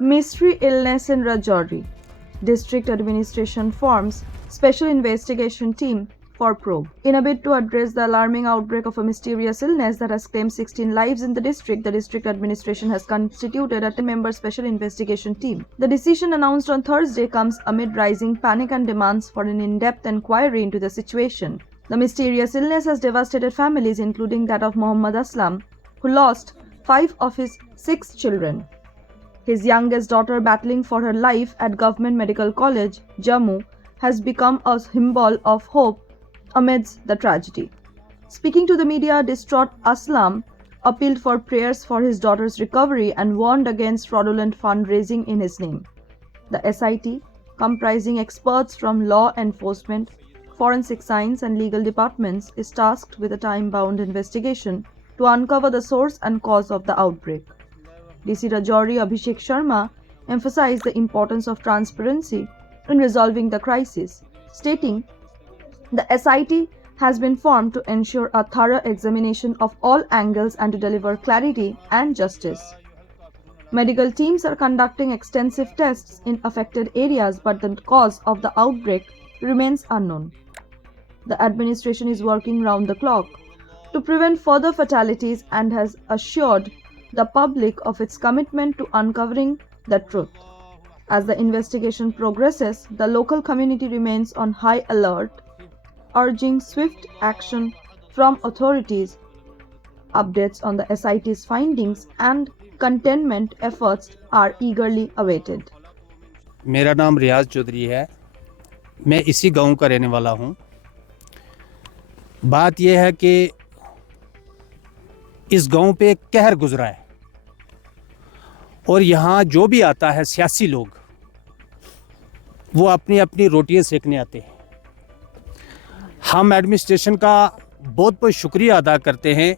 Mystery illness in Rajouri. District administration forms special investigation team for probe. In a bid to address the alarming outbreak of a mysterious illness that has claimed 16 lives in the district administration has constituted a 10-member special investigation team. The decision announced on Thursday comes amid rising panic and demands for an in-depth inquiry into the situation. The mysterious illness has devastated families, including that of Muhammad Aslam, who lost 5 of his 6 children. His youngest daughter, battling for her life at Government Medical College, Jammu, has become a symbol of hope amidst the tragedy. Speaking to the media, distraught Aslam appealed for prayers for his daughter's recovery and warned against fraudulent fundraising in his name. The SIT, comprising experts from law enforcement, forensic science and legal departments, is tasked with a time-bound investigation to uncover the source and cause of the outbreak. DC Rajouri Abhishek Sharma emphasized the importance of transparency in resolving the crisis, stating, "The SIT has been formed to ensure a thorough examination of all angles and to deliver clarity and justice. Medical teams are conducting extensive tests in affected areas, but the cause of the outbreak remains unknown. The administration is working round the clock to prevent further fatalities and has assured the public of its commitment to uncovering the truth. As the investigation progresses, the local community remains on high alert, urging swift action from authorities. Updates on the SIT's findings and containment efforts are eagerly awaited." मेरा नाम रियाज चौधरी है। मैं इसी गांव का रहने वाला हूं। बात यह है कि इस गांव पे एक कहर गुजरा है और यहाँ जो भी आता है सियासी लोग, वो अपनी अपनी रोटियां सेकने आते हैं। हम एडमिनिस्ट्रेशन का बहुत बहुत शुक्रिया अदा करते हैं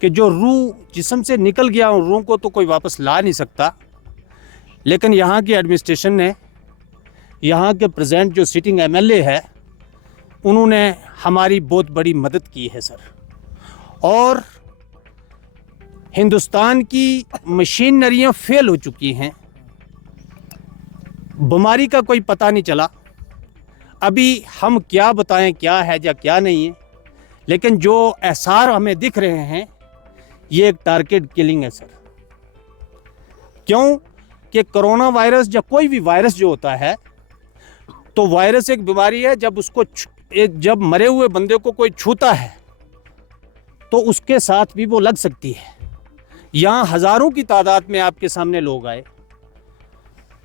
कि जो रूह जिस्म से निकल गया, उन रूह को तो कोई वापस ला नहीं सकता, लेकिन यहाँ की एडमिनिस्ट्रेशन ने, यहाँ के प्रेजेंट जो सिटिंग MLA है, उन्होंने हमारी बहुत बड़ी मदद की है सर। और हिंदुस्तान की मशीनरियाँ फेल हो चुकी हैं, बीमारी का कोई पता नहीं चला। अभी हम क्या बताएं क्या है या क्या नहीं है, लेकिन जो आसार हमें दिख रहे हैं, ये एक टारगेट किलिंग है सर। क्यों कि कोरोना वायरस या कोई भी वायरस जो होता है, तो वायरस एक बीमारी है, जब मरे हुए बंदे को कोई छूता है तो उसके साथ भी वो लग सकती है। यहाँ हज़ारों की तादाद में आपके सामने लोग आए।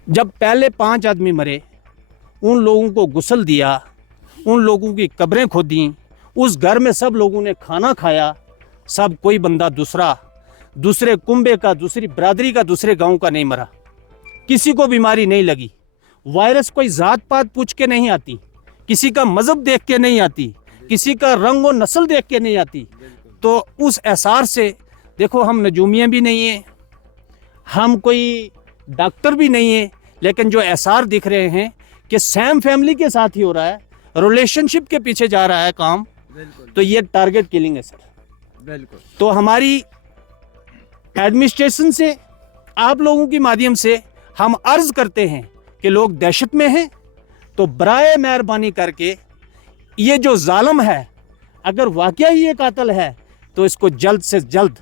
जब पहले 5 आदमी मरे, उन लोगों को गुस्ल दिया, उन लोगों की कब्रें खोदी, उस घर में सब लोगों ने खाना खाया। सब कोई बंदा दूसरे कुंबे का, दूसरी बरादरी का, दूसरे गांव का नहीं मरा। किसी को बीमारी नहीं लगी। वायरस कोई जात पात पूछ के नहीं आती, किसी का मज़हब देख के नहीं आती, किसी का रंग और नस्ल देख के नहीं आती। तो उस एहसार से देखो, हम नजूमियाँ भी नहीं हैं, हम कोई डॉक्टर भी नहीं है, लेकिन जो एहसार दिख रहे हैं कि सेम फैमिली के साथ ही हो रहा है, रिलेशनशिप के पीछे जा रहा है काम, तो ये टारगेट किलिंग है सर। बिल्कुल। तो हमारी एडमिनिस्ट्रेशन से, आप लोगों के माध्यम से हम अर्ज करते हैं कि लोग दहशत में हैं, तो बराए मेहरबानी करके ये जो जालिम है, अगर वाकई ही ये कातिल है, तो इसको जल्द से जल्द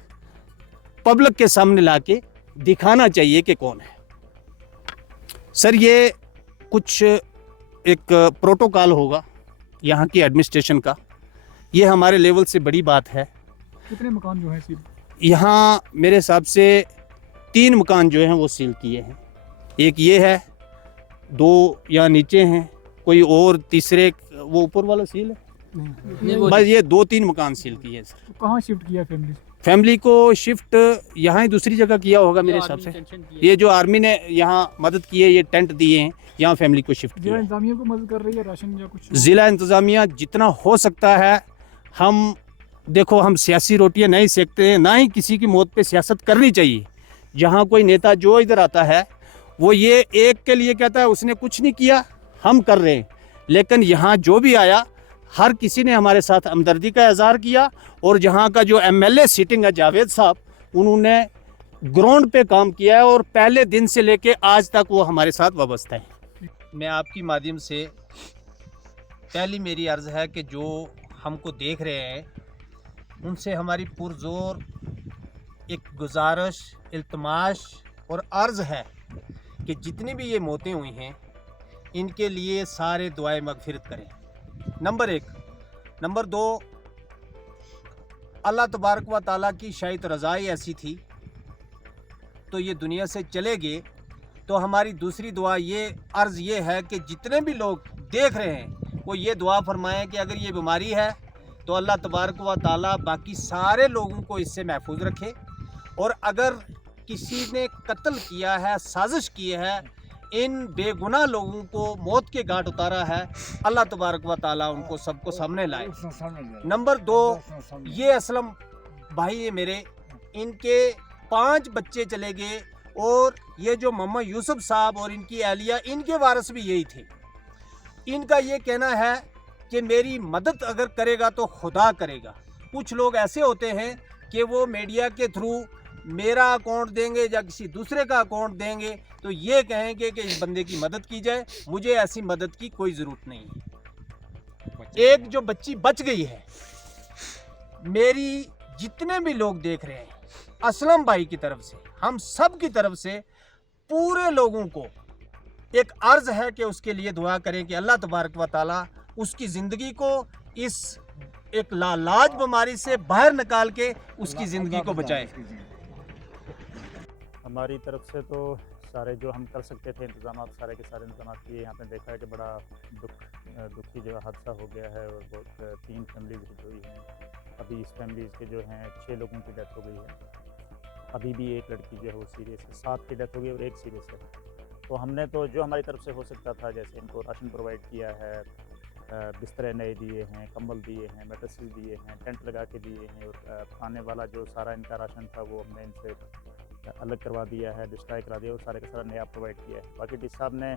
पब्लिक के सामने लाके दिखाना चाहिए कि कौन है। सर, ये कुछ एक प्रोटोकॉल होगा यहाँ की एडमिनिस्ट्रेशन का, ये हमारे लेवल से बड़ी बात है। कितने मकान जो हैं सील? यहाँ मेरे हिसाब से 3 मकान जो हैं वो सील किए हैं। एक ये है, 2 यहाँ नीचे हैं, कोई और तीसरे वो ऊपर वाला सील है। बस ये 2-3 मकान सील किए सर। तो कहाँ शिफ्ट किया फैमिली को? शिफ्ट यहाँ ही दूसरी जगह किया होगा मेरे हिसाब से। ये जो आर्मी ने यहाँ मदद की है, ये टेंट दिए हैं, यहाँ फैमिली को शिफ्ट किया। जिला इंतजामिया को मदद कर रही है, राशन या कुछ? ज़िला इंतजामिया जितना हो सकता है, हम देखो, हम सियासी रोटियाँ नहीं सेकते हैं, ना ही किसी की मौत पे सियासत करनी चाहिए। जहाँ कोई नेता जो इधर आता है, वो ये एक के लिए कहता है उसने कुछ नहीं किया, हम कर रहे हैं। लेकिन यहाँ जो भी आया, हर किसी ने हमारे साथ हमदर्दी का इज़हार किया। और जहाँ का जो MLA सिटिंग है जावेद साहब, उन्होंने ग्राउंड पे काम किया है और पहले दिन से लेके आज तक वो हमारे साथ वाबस्ता है। मैं आपकी माध्यम से पहली मेरी अर्ज़ है कि जो हमको देख रहे हैं उनसे हमारी पुरजोर एक गुजारिश, इल्तमाश और अर्ज़ है कि जितनी भी ये मौतें हुई हैं इनके लिए सारे दुआए मगफिरत करें, नंबर 1। नंबर 2, अल्लाह तबारक व ताला की शायद रज़ाई ऐसी थी तो ये दुनिया से चले गए। तो हमारी दूसरी दुआ ये अर्ज़ ये है कि जितने भी लोग देख रहे हैं वो ये दुआ फरमाएं कि अगर ये बीमारी है तो अल्लाह तबारक व ताला बाकी सारे लोगों को इससे महफूज रखे, और अगर किसी ने कत्ल किया है, साजिश की है, इन बेगुनाह लोगों को मौत के घाट उतारा है, अल्लाह तबारक व ताला उनको सबको सामने लाए। नंबर 2, ये असलम भाई ये मेरे, इनके 5 बच्चे चले गए और ये जो मोहम्मद यूसुफ साहब और इनकी अहलिया, इनके वारिस भी यही थे। इनका ये कहना है कि मेरी मदद अगर करेगा तो खुदा करेगा। कुछ लोग ऐसे होते हैं कि वो मीडिया के थ्रू मेरा अकाउंट देंगे या किसी दूसरे का अकाउंट देंगे तो ये कहेंगे कि इस बंदे की मदद की जाए। मुझे ऐसी मदद की कोई ज़रूरत नहीं है। एक जो बच्ची बच गई है, मेरी जितने भी लोग देख रहे हैं, असलम भाई की तरफ से, हम सब की तरफ से पूरे लोगों को एक अर्ज़ है कि उसके लिए दुआ करें कि अल्लाह तबारक व ताला उसकी ज़िंदगी को इस एक लालाज बीमारी से बाहर निकाल के उसकी ज़िंदगी को बचाए। हमारी तरफ से तो सारे जो हम कर सकते थे इंतज़ाम, सारे के सारे इंतज़ाम किए। यहाँ पे देखा है कि बड़ा दुखी जो हादसा हो गया है और बहुत 3 फैमिलीज़ हुई हैं। अभी इस फैमिलीज़ के जो हैं 6 लोगों की डेथ हो गई है। अभी भी एक लड़की जो है वो सीरियस है, 7 की डेथ हो गई और 1 सीरियस है। तो हमने तो जो हमारी तरफ से हो सकता था, जैसे इनको राशन प्रोवाइड किया है, बिस्तर नए दिए हैं, कंबल दिए हैं, मैट्रेसेस दिए हैं, टेंट लगा के दिए हैं, और खाने वाला जो सारा इनका राशन था वो हमने इनसे अलग करवा दिया है, डिस्ट्राई करा दिया और सारे का सारा नया प्रोवाइड किया है। बाकी डी साहब ने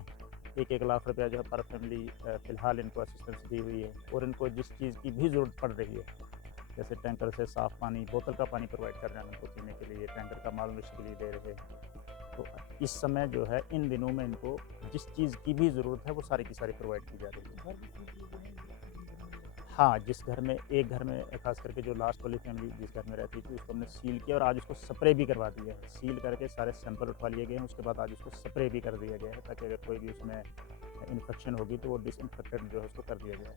1-1 लाख रुपया जो है पर फैमिली फ़िलहाल इनको असिस्टेंस दी हुई है। और इनको जिस चीज़ की भी ज़रूरत पड़ रही है, जैसे टैंकर से साफ़ पानी, बोतल का पानी प्रोवाइड कर रहे हैं उनको पीने के लिए, टैंकर का माल के लिए दे रहे हैं। तो इस समय जो है इन दिनों में इनको जिस चीज़ की भी ज़रूरत है वो सारी की सारी प्रोवाइड की जा रही है। हाँ, जिस घर में एक घर में ख़ास करके जो लास्ट वाली फैमिली जिस घर में रहती थी उसको हमने सील किया और आज उसको स्प्रे भी करवा दिया है। सील करके सारे सैंपल उठवा लिए गए हैं, उसके बाद आज उसको स्प्रे भी कर दिया गया है ताकि अगर कोई भी उसमें इन्फेक्शन होगी तो वो डिसइंफेक्टेड जो है उसको कर दिया जाए।